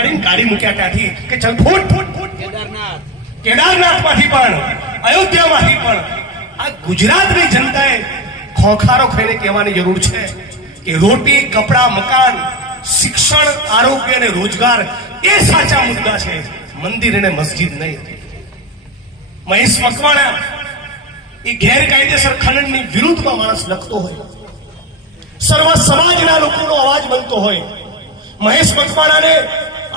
કાઢીને કાઢી મૂક્યા ત્યાંથી કે ચાલ ફૂટ કેદારનાથમાંથી પણ અયોધ્યામાંથી પણ આ ગુજરાતની જનતાએ ખોખારો ખાઈને કહેવાની જરૂર છે કે રોટી, કપડા, મકાન, શિક્ષણ, આરોગ્ય અને રોજગાર એ સાચા મુદ્દા છે, મંદિર અને મસ્જિદ નહીં. મહેશ મકવાણા એ ગેરકાયદેસર ખનનની વિરુદ્ધમાં માણસ લખતો હોય, સર્વ સમાજના લોકોનો અવાજ બનતો હોય. મહેશ મકવાણાને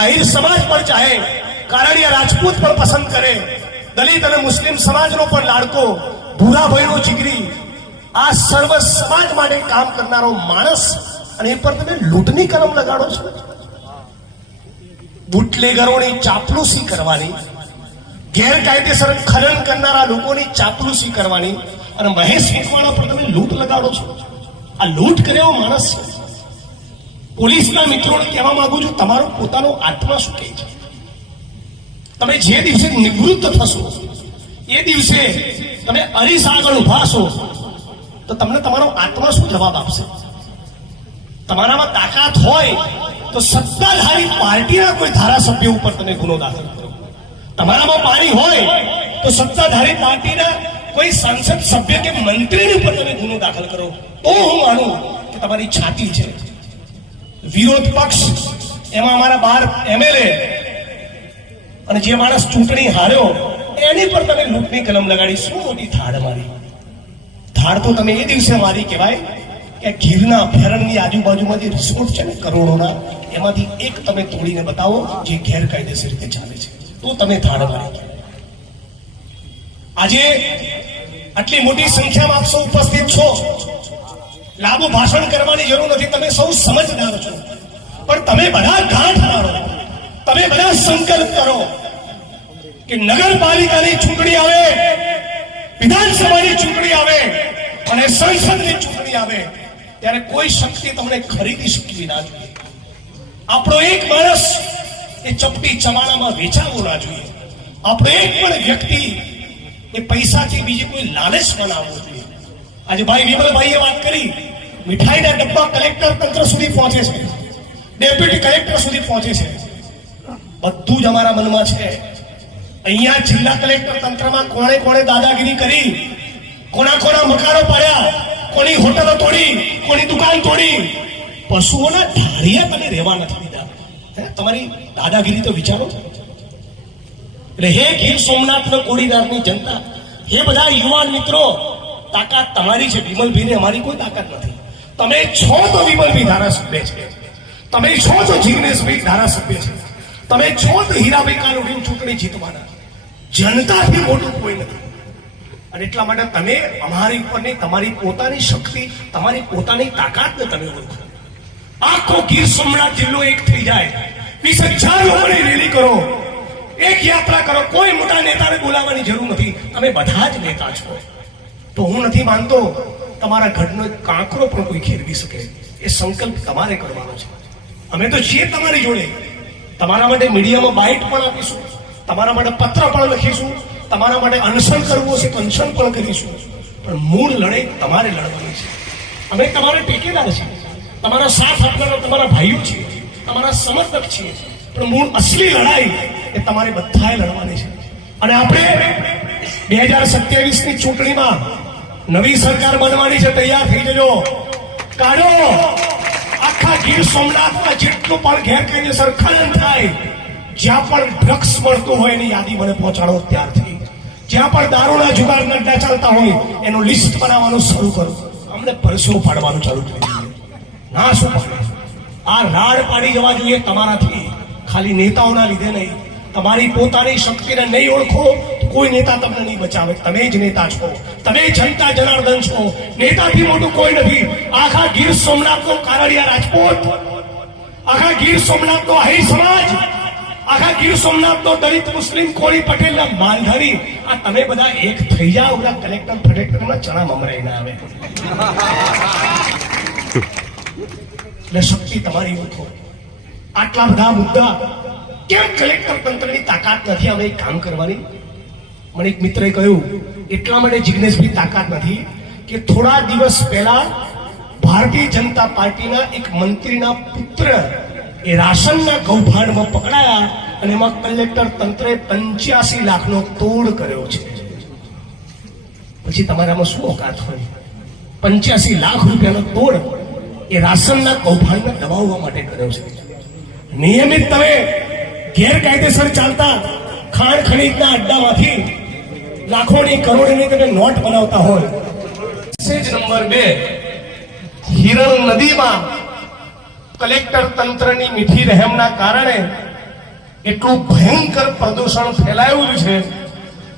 આહિર સમાજ પર ચાહે, કારણિયા રાજપૂત પણ પસંદ કરે, દલિત અને મુસ્લિમ સમાજનો પણ લાડકો, ભૂરાભાઈનો જીગરી, આ સર્વ સમાજ માટે કામ કરનારો માણસ, અને એ પર તમે લૂંટની કલમ લગાડો છો. બુટલેગરોની ચાપલુસી કરવાની, ગેરકાયદેસર ખનન કરનારા લોકોની ચાપલુસી કરવાની, અને મહેશ મકવાણા પર તમે લૂંટ લગાડો છો. આ લૂંટ કરે એવો માણસ છે. પોલીસના મિત્રોને કહેવા માંગુ છું, તમારો પોતાનો આત્મા શું કહે છે? તમે જે દિવસે નિવૃત્ત થશો એ દિવસે તમે અરીસ આગળ ઉભા છો તો તમને તમારો આત્મા શું જવાબ આપશે? તમારામાં તાકાત હોય તો સત્તાધારી પાર્ટીના કોઈ ધારાસભ્ય ઉપર તમે ગુનો દાખલ કરો. તમારામાં પાણી હોય તો સત્તાધારી પાર્ટીના કોઈ સંસદ સભ્ય કે મંત્રી ઉપર તમે ગુનો દાખલ કરો, તો હું માનું કે તમારી છાતી છે. વિરોધ પક્ષ, એમાં અમારા 12 MLA અને જે માણસ ચૂંટણી હાર્યો એની પર તમે લૂંટની કલમ લગાડી. શું મોટી ધાડ મારી? ધાડ તો તમે એ દિવસે મારી કહેવાય કે ગીરના અભયારણ્યની આજુબાજુમાં જે રિસોર્ટ છે ને કરોડોના, એમાંથી એક તમે તોડીને બતાવો જે ગેરકાયદેસર રીતે ચાલે છે, તો તમે ધાડ મારી. આજે આટલી મોટી સંખ્યામાં આપ સૌ ઉપસ્થિત છો. લાંબુ ભાષણ કરવાની જરૂર નથી, તમે સૌ સમજદાર છો. પણ તમે બધા ગાંઠ મારો, તમે બધા સંકલ્પ કરો કે નગરપાલિકાની ચૂંટણી આવે, વિધાનસભાની ચૂંટણી આવે અને સંસદની ચૂંટણી આવે ત્યારે કોઈ શક્તિ તમને ખરીદી શકવી ના જોઈએ. આપણો એક માણસ એ ચપટી ચમાણામાં વેચાવો ના જોઈએ. આપણો એક પણ વ્યક્તિ એ પૈસાથી બીજી કોઈ લાલચમાં ના આવવો જોઈએ. આજે ભાઈ વિમલભાઈએ વાત કરી, મીઠાઈના ડબ્બા કલેક્ટર તંત્ર સુધી પહોંચે છે, ડેપ્યુટી કલેક્ટર સુધી પહોંચે છે. બધું જ અમારા મનમાં છે. અહીંયા જિલ્લા કલેક્ટર તંત્રમાં કોણે કોણે દાદાગીરી કરી, કોના મકાનો પાડ્યા, કોની હોટલો તોડી, કોની દુકાન તોડી, પશુઓના ધારિયા તમે રહેવા નથી દીધા. તમારી દાદાગીરી તો વિચારો. એટલે હે ગીર સોમનાથ કોડીનારની જનતા, હે બધા યુવાન મિત્રો, તાકાત તમારી છે. વિમલભાઈને અમારી કોઈ તાકાત નથી. તમે છો તો વિમલભાઈ ધારાસભ્ય છે, તમે છો તો જિગ્નેશભાઈ ધારાસભ્ય છે, તમે છો તો હીરાભાઈ કાલોડીની ચૂંટણી જીતવાના. જનતાથી મોટું કોઈ નથી. અને એટલા માટે તમે અમારી ઉપરની તમારી પોતાની શક્તિ, તમારી પોતાની તાકાતને તમે ઓળખો. આખો ગીર સોમનાથ જિલ્લો એક થઈ જાય, 20,000 લોકોની રેલી કરો, એક યાત્રા કરો. કોઈ મોટા નેતાને બોલાવવાની જરૂર નથી, તમે બધા જ નેતા છો. તો હું નથી માનતો તમારા ઘરનો કાંકરો પણ કોઈ ખેરવી શકે. એ સંકલ્પ તમારે કરવાનો છે. અમે તો છીએ તમારી જોડે. તમારા માટે મીડિયામાં બાઇટ પણ આપીશું, તમારા માટે પત્ર પણ લખીશું, તમારા માટે અનશન કરવું હશે અનશન પણ કરીશું. પણ મૂળ લડાઈ તમારે લડવાની છે. અમે તમારા ટેકેદાર છીએ, તમારા સાથ આપનારા તમારા ભાઈઓ છીએ, તમારા સમર્થક છીએ. પણ મૂળ અસલી લડાઈ એ તમારે બધાએ લડવાની છે. અને આપણે 2027ની ચૂંટણીમાં નવી સરકાર બનવાની છે. તૈયાર થઈ જજો. કાઢો આખા ગીર સોમનાથમાં જેટલું પણ ગેરકાયદેસર ખનન થાય, જ્યાં પણ ડ્રગ્સ મળતું હોય એની યાદી મને પહોંચાડો ત્યારથી. જ્યાં પણ દારૂના જુગારના અડ્ડા ચાલતા હોય એનું લિસ્ટ બનાવવાનું શરૂ કરો. અમને પરસેવો પાડવાનું ચાલુ કરી દીધું. ના શું પાડે? આ રાડ પાડી જવા જોઈએ તમારાથી, ખાલી નેતાઓના લીધે નહીં. તમારી પોતાની શક્તિને નહીં ઓળખો તો કોઈ નેતા તમને નહીં બચાવે. તમે જ નેતા છો, તમે જનતા જનાર્દન છો. નેતાથી મોટું કોઈ નથી. આખા ગીર સોમનાથનો કારડિયા રાજપૂત, આખા ગીર સોમનાથનો આહિર સમાજ, આખા ગીર સોમનાથનો દલિત મુસ્લિમ કોળી પટેલના માલધારી, આ તમે બધા એક થઈ જાઓ. બધા કલેક્ટર ફલેક્ટરમાં ચણા મમરાઈ ના આવે. એટલે શક્તિ તમારી ઓળખો. આટલા બધા મુદ્દા કેમ કલેક્ટર તંત્રની તાકાત નથી અમે કામ કરવાની? મને એક મિત્રએ કહ્યું, એટલા માટે જિગ્નેશભાઈ તાકાત નથી કે થોડા દિવસ પહેલા ભારતીય જનતા પાર્ટીના એક મંત્રીના પુત્ર એ રાશનના કૌભાંડમાં પકડાય અને એમાં કલેક્ટર તંત્રે 85 લાખનો તોડ કર્યો છે. પછી તમારામાં શું ઓકાત હોય? 85 લાખ રૂપિયાનો તોડ એ રાશનના કૌભાંડને દબાવવા માટે કર્યો છે. નિયમિત તમે ગેરકાયદેસર ચાલતા ખાણ ખનીજના અડ્ડામાંથી લાખોની કરોડોની તમે નોટ બનાવતા હોય. મેસેજ નંબર 2, હિરણ નદીમાં કલેક્ટર તંત્રની મીઠી રહેમના કારણે એટલું ભયંકર પ્રદૂષણ ફેલાયું છે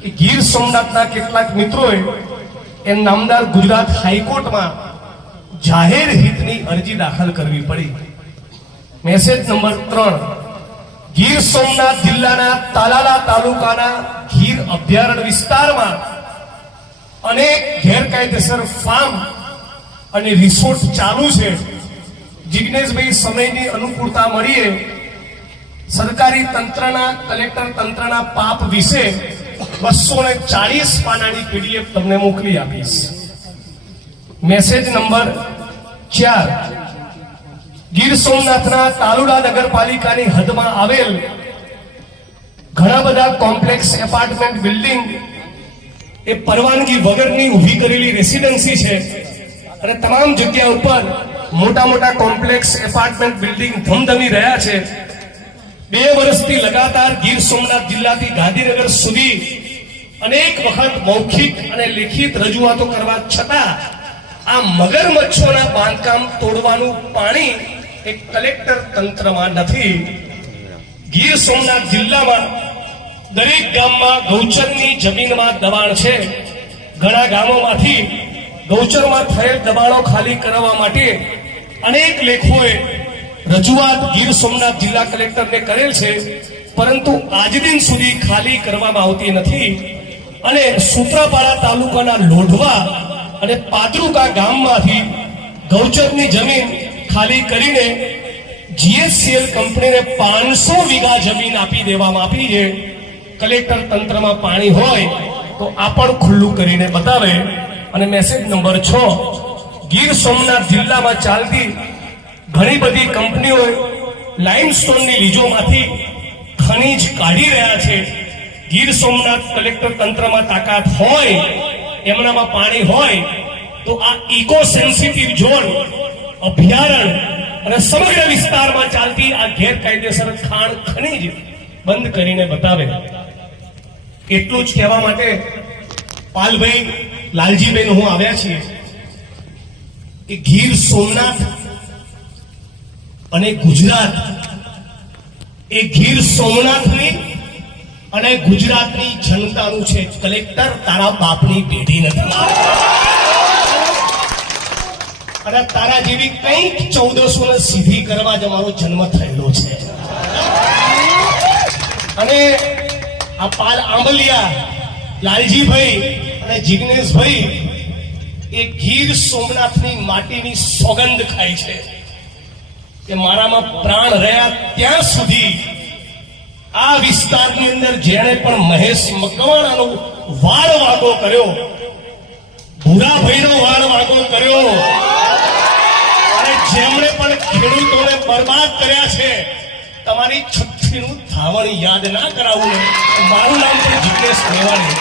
કે ગીર સોમનાથના કેટલાક મિત્રોએ એ નામદાર ગુજરાત હાઈકોર્ટમાં જાહેર હિતની અરજી દાખલ કરવી પડી. મેસેજ નંબર 3, ગીર સોમનાથ જિલ્લાના તાલાલા તાલુકાના ગીર અભયારણ્ય વિસ્તારમાં અનેક ગેરકાયદેસર ફાર્મ અને રિસોર્ટ ચાલુ છે. જિગ્નેશભાઈ સમયની અનુકૂળતા મળીએ સરકારી તંત્રના કલેક્ટર તંત્રના પાપ વિશે 240 પાનાની પીડીએફ તમને મોકલી આપીશ. મેસેજ નંબર 4, ગીર સોમનાથના તાલુડા નગરપાલિકાની હદમાં આવેલ ઘણા બધા કોમ્પ્લેક્સ એપાર્ટમેન્ટ બિલ્ડિંગ એ પરવાનગી વગરની ઊભી કરેલી રેસિડેન્સી છે અને તમામ જગ્યા ઉપર મોટા મોટા કોમ્પ્લેક્સ એપાર્ટમેન્ટ બિલ્ડિંગ ધમધમી રહ્યા છે. 2 વર્ષથી લગાતાર ગીર સોમનાથ જિલ્લાથી ગાંધીનગર સુધી અનેક વખત મૌખિક અને લેખિત રજૂઆતો કરવા છતાં આ મગરમચ્છોના બાંધકામ તોડવાનું પાણી એ કલેક્ટર તંત્રમાં નથી. ગીર સોમનાથ જિલ્લામાં દરેક ગામમાં ગૌચરની જમીનમાં દબાણ છે. ઘણા ગામોમાંથી ગૌચરમાં થયેલ દબાણો ખાલી કરવા માટે અનેક લેખોએ રજૂઆત ગીર સોમનાથ જિલ્લા કલેક્ટરને કરેલ છે, પરંતુ આજ દિન સુધી ખાલી કરવામાં આવતી નથી. અને સૂત્રાપાડા તાલુકાના લોઢવા અને પાદરુકા ગામમાંથી ગૌચરની જમીન ખાલી કરીને જીએસસીએલ કંપનીને 500 વીઘા જમીન આપી દેવામાં આવી છે. કલેક્ટર તંત્રમાં પાણી હોય તો આ પણ ખુલ્લું કરીને બતાવે. અને મેસેજ નંબર 6, ગીર સોમનાથ જિલ્લામાં ચાલતી ઘણી બધી કંપનીઓ લાઇમસ્ટોનની લીજોમાંથી ખનીજ કાઢી રહ્યા છે. ગીર સોમનાથ કલેક્ટર તંત્રમાં તાકાત હોય, એમનામાં પાણી હોય તો આ ઇકો સેન્સિટિવ ઝોન, અભયારણ્ય અને સમગ્ર વિસ્તારમાં ચાલતી આ ગેરકાયદેસર ખાણ ખનીજ બંધ કરીને બતાવે. એટલું જ કહેવા માટે પાલભાઈ લાલજીભાઈ હું આવ્યા છીએ કે ગીર સોમનાથ અને ગુજરાત એ ગીર સોમનાથની અને ગુજરાતની જનતાનું છે. કલેક્ટર તારા બાપની પેઢી નથી અને તારા જેવી કંઈક 1400 ને સીધી કરવા જ અમારો જન્મ થયેલો છે. અને આ પાલ આંબલિયા, લાલજીભાઈ અને જિગ્નેશભાઈ એ ગીર સોમનાથની માટીની સોગંદ ખાય છે કે મારામાં પ્રાણ રહ્યા ત્યાં સુધી આ વિસ્તારની અંદર જેણે પણ મહેશ મકવાણાનો વાળ વાગો કર્યો, ભૂરાભાઈનો વાળ વાગો કર્યો અને જેમણે પણ ખેડૂતોને બરબાદ કર્યા છે, તમારી છઠ્ઠીનું ધાવણ યાદ ના કરાવું. મારું નામ પણ જિગ્નેશ મેવાણી.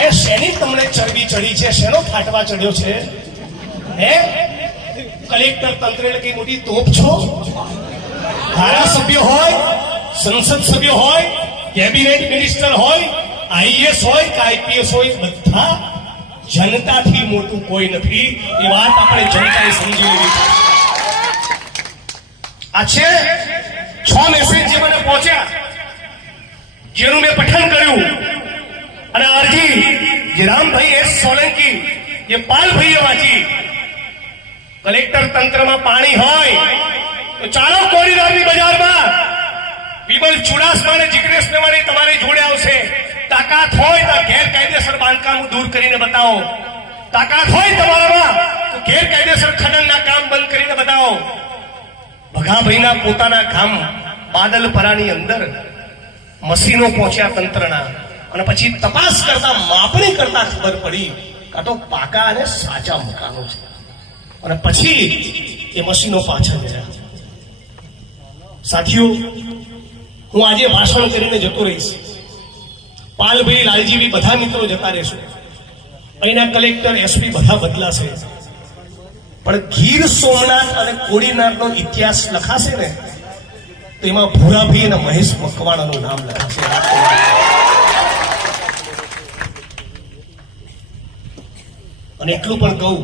એ શેની તમને ચરબી ચડી છે? શેનો ફાટવા ચડ્યો છે? હે કલેક્ટર તંત્ર એટલે કઈ મોટી તોપ છો? ધારાસભ્ય હોય, સંસદ સભ્ય હોય, કેબિનેટ મિનિસ્ટર હોય, આઈએસ હોય કે આઈપીએસ હોય, બધા જનતાથી મોટું કોઈ નથી. એ વાત આપણે જનતાએ સમજી લેવી. આ છે 6 મેસેજ જે મને પહોંચ્યા, જેનું મેં પઠન કર્યું. અને અરજી જે રામભાઈ એસ સોલંકી, જે પાલભાઈએ વાંચી. કલેક્ટર તંત્રમાં પાણી હોય તો ચાલો કોરિડોરની બજારમાં વિમલ ચુડાસમા અને જિગ્નેશ મેવાણી તમારી જોડે આવશે. તાકાત હોય તો ગેરકાયદેસર બાંધકામ દૂર કરીને બતાવો. તાકાત હોય તમારામાં તો ગેરકાયદેસર ખનનના કામ બંધ કરીને બતાવો. ભગાભાઈના પોતાના ગામ બાદલપરાની અંદર મશીનો પહોંચ્યા તંત્રના, અને પછી તપાસ કરતા, માપણી કરતા ખબર પડી કાં તો પાકા અને સાચા મકાનો છે. અને પછી એ મશીનો પાછા ગયા. સાથીઓ, હું આજે ભાષણ કરીને જતો રહીશ. પાલભાઈ, લાલજીભાઈ બધા મિત્રો જતા રહેશું. અહીંના કલેક્ટર, એસપી બધા બદલાશે. પણ ગીર સોમનાથ અને કોડીનારનો ઇતિહાસ લખાશે ને, તો એમાં ભૂરાભાઈ અને મહેશ મકવાણાનું નામ લખાશે. અને એટલું પણ કહું,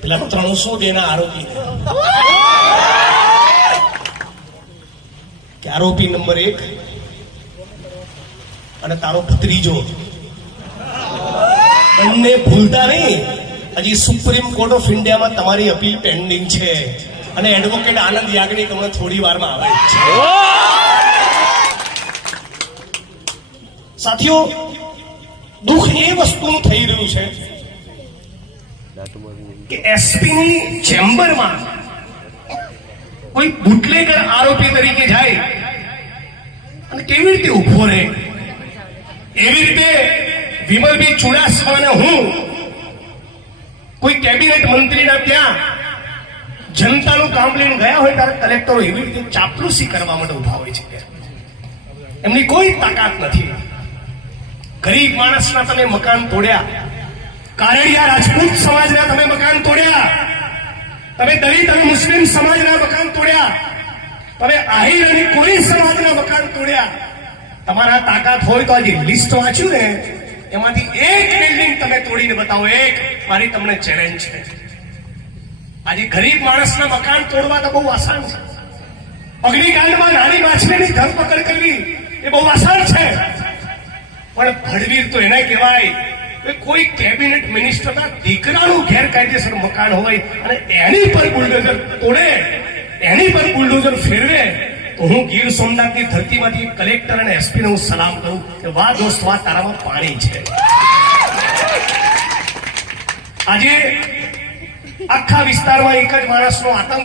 પેલા 302 ના આરોપી કે આરોપી નંબર 1 અને તારો ભત્રીજો બંને ભૂલતા નહીં. હજી સુપ્રીમ કોર્ટ ઓફ ઇન્ડિયામાં તમારી અપીલ પેન્ડિંગ છે અને એડવોકેટ આનંદ યાજ્ઞિક તમને થોડી વારમાં આવે છે. સાથીઓ, દુઃખ એ વસ્તુનું થઈ રહ્યું છે કે એસપીની ચેમ્બરમાં કોઈ બુટલેગર આરોપી તરીકે જાય અને કેવી રીતે ઉભો રહે, એવી રીતે વિમલભાઈ ચુડાસમા અને હું કોઈ કેબિનેટ મંત્રીના ત્યાં જનતાનું કામ લઈને ગયા હોય ત્યારે કલેક્ટરો એવી રીતે ચાપલુસી કરવા માટે ઉભા હોય છે. એમની કોઈ તાકાત નથી. ગરીબ માણસના તમે મકાન તોડ્યા, કારડિયા રાજપૂત સમાજના તમે મકાન તોડ્યા, તમે દલિત અને મુસ્લિમ સમાજના મકાન તોડ્યા, તમે આહિર અને કોળી સમાજના મકાન તોડ્યા. તમારા તાકાત હોય તો આજે લિસ્ટ વાંચ્યું ને, એમાંથી એક બિલ્ડિંગ તમે તોડીને બતાવો. એક મારી તમને ચેલેન્જ છે. આજે ગરીબ માણસના મકાન તોડવા તો બહુ આસાન છે. અગ્નિકાંડમાં નાની માછલીની ધરપકડ કરવી એ બહુ આસાન છે. પણ ભડવીર તો એને કહેવાય કે કોઈ કેબિનેટ મિનિસ્ટરના દીકરાનું ગેરકાયદેસર મકાન હોય અને એની પર બુલડોઝર તોડે, એની પર બુલડોઝર ફેરવે, તો હું ગીર સોમનાથની ધરતીમાંથી કલેક્ટર અને એસપીને હું સલામ કરું કે વાહ દોસ્ત, વાહ, તારામાં પાણી છે. આજે આખા વિસ્તારમાં એક જ માણસનો આતંક